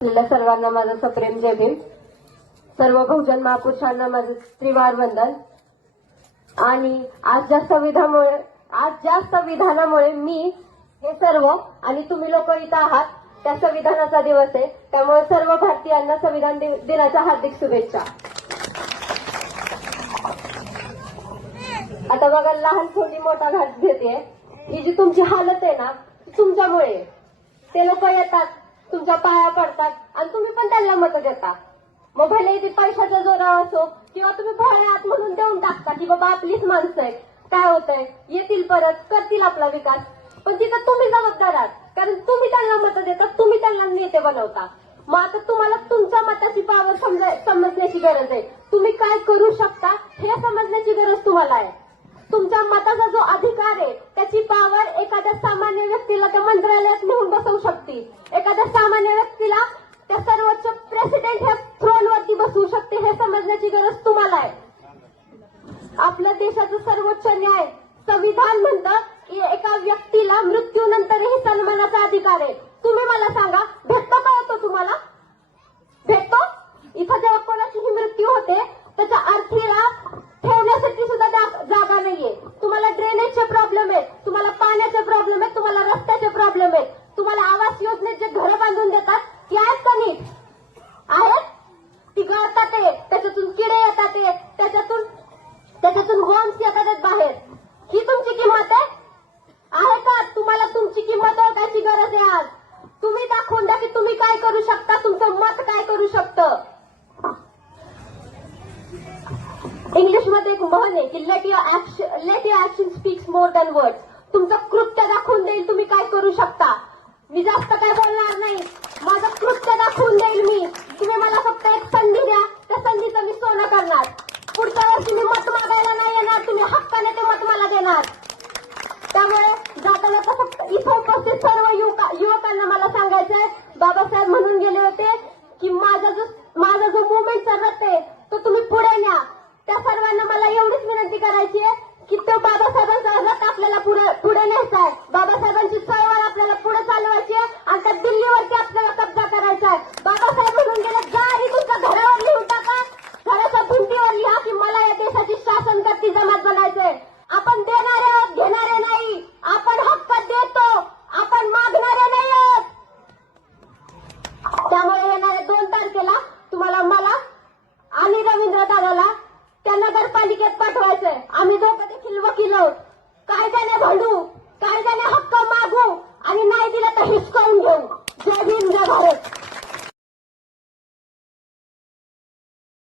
असलेल्या सर्वांना माझं सप्रेम जय भीम. सर्व बहुजन महापुरुषांना माझं त्रिवार वंदन. आणि आज ज्या संविधानामुळे मी हे सर्व आणि तुम्ही लोक इथं आहात त्या संविधानाचा दिवस आहे. त्यामुळे सर्व भारतीयांना संविधान दिनाच्या हार्दिक शुभेच्छा. आता बघा, लहान छोटी मोठा घाट घेते. ही जी तुमची हालत आहे ना, तुमच्यामुळे. ते लोक येतात, तुमच्या पाया पडतात आणि तुम्ही पण त्यांना मत देता. मग भले ती पैशाच्या जोरावर असो किंवा तुम्ही भोळ्यात म्हणून देऊन टाकता की बाबा आपलीच माणसं आहेत, काय होतंय, येतील परत, करतील आपला विकास. पण तिथं तुम्ही जबाबदार आहात, कारण तुम्ही त्यांना मत देता, तुम्ही त्यांना नेते बनवता. मग आता तुम्हाला तुमच्या मताची पावर समजण्याची गरज आहे. तुम्ही काय करू शकता हे समजण्याची गरज तुम्हाला आहे. तुमच्या मताचा जो अधिकार आहे त्याची पावर एखाद्या सामान्य व्यक्तीला त्या मंत्रालयात नेऊन बसवू शकते. एखाद्या सामान्य व्यक्तीला त्या सर्वोच्च प्रेसिडेंट ह्या थ्रोनवरती बसवू शकते. हे समजण्याची गरज तुम्हाला आहे. आपल्या देशाचं सर्वोच्च न्याय संविधान म्हणतं की एका व्यक्तीला मृत्यूनंतरही सन्मानाचा अधिकार आहे. तुम्ही मला सांगा, भेटतो का होतो तुम्हाला? भेटतो? इथं जेव्हा कोणाचीही मृत्यू होते त्याच्या अर्थीला ठेवण्यासाठी सुद्धा जागा नाहीये. तुम्हाला ड्रेनेजचे प्रॉब्लेम आहेत, तुम्हाला पाण्याचे प्रॉब्लेम आहेत, तुम्हाला रस्त्याचे प्रॉब्लेम आहेत, तुम्हाला आवास योजनेत जे घरं बांधून देतात ती आहेत का नीट? आहेत? ती गळतात आहे, त्याच्यातून किडे येतात, त्याच्यातून वॉर्म्स येतात बाहेर. ही तुमची किंमत आहे का? तुम्हाला तुमची किंमत ओळखायची गरज आहे. आज तुम्ही दाखवून द्या की तुम्ही काय करू शकता, तुमचं मत काय करू शकतं. इंग्लिशमध्ये एक म्हण आहे की late your action speaks more than words. तुमचं कृत्य दाखवून देईल तुम्ही काय करू शकता. मी जास्त काय बोलणार नाही, माझं कृत्य दाखवून देईल मी. तुम्ही मला फक्त एक संधी द्या, त्या संधीचं मी सोनं करणार. पुढच्या वर्षी मी मत मागायला नाही येणार, तुम्ही हक्काने ते मत मला देणार. त्यामुळे जाताना फक्त इथं उपस्थित सर्व युवकांना मला सांगायचंय, बाबासाहेब म्हणून गेले होते की माझा जो मुवमेंटचा रथ आहे तो तुम्ही पुढे न्या. त्या सर्वांना मला एवढीच विनंती करायची आहे की तो बाबासाहेबांचा रथ आपल्याला पुढे न्यायचा आहे. बाबासाहेबांची चळवळ आपल्याला पुढे चालवायची आहे आणि त्या दिल्लीवरती आपल्याला कब्जा करायचा आहे. बाबासाहेब म्हणून गेले, जा आणि तुमच्या घरावर लिहून टाका, घराच्या भिंतीवर लिहा की मला या देशाची शासनकर्ती जमात बनायचंय. आपण देणारे आहोत, घेणारे नाही. आपण हक्क देतो, आपण मागणारे नाही आहोत. त्यामुळे येणाऱ्या 2 तारखेला तुम्हाला, मला आणि रवींद्र दादाला त्या नगरपालिकेत पाठवायचंय. आम्ही दोघं देखील वकील आहोत. कायद्याने भांडू, कायद्याने हक्क मागू आणि नाही दिला तर हिसकावून घेऊ. जय भीम, जय भारत.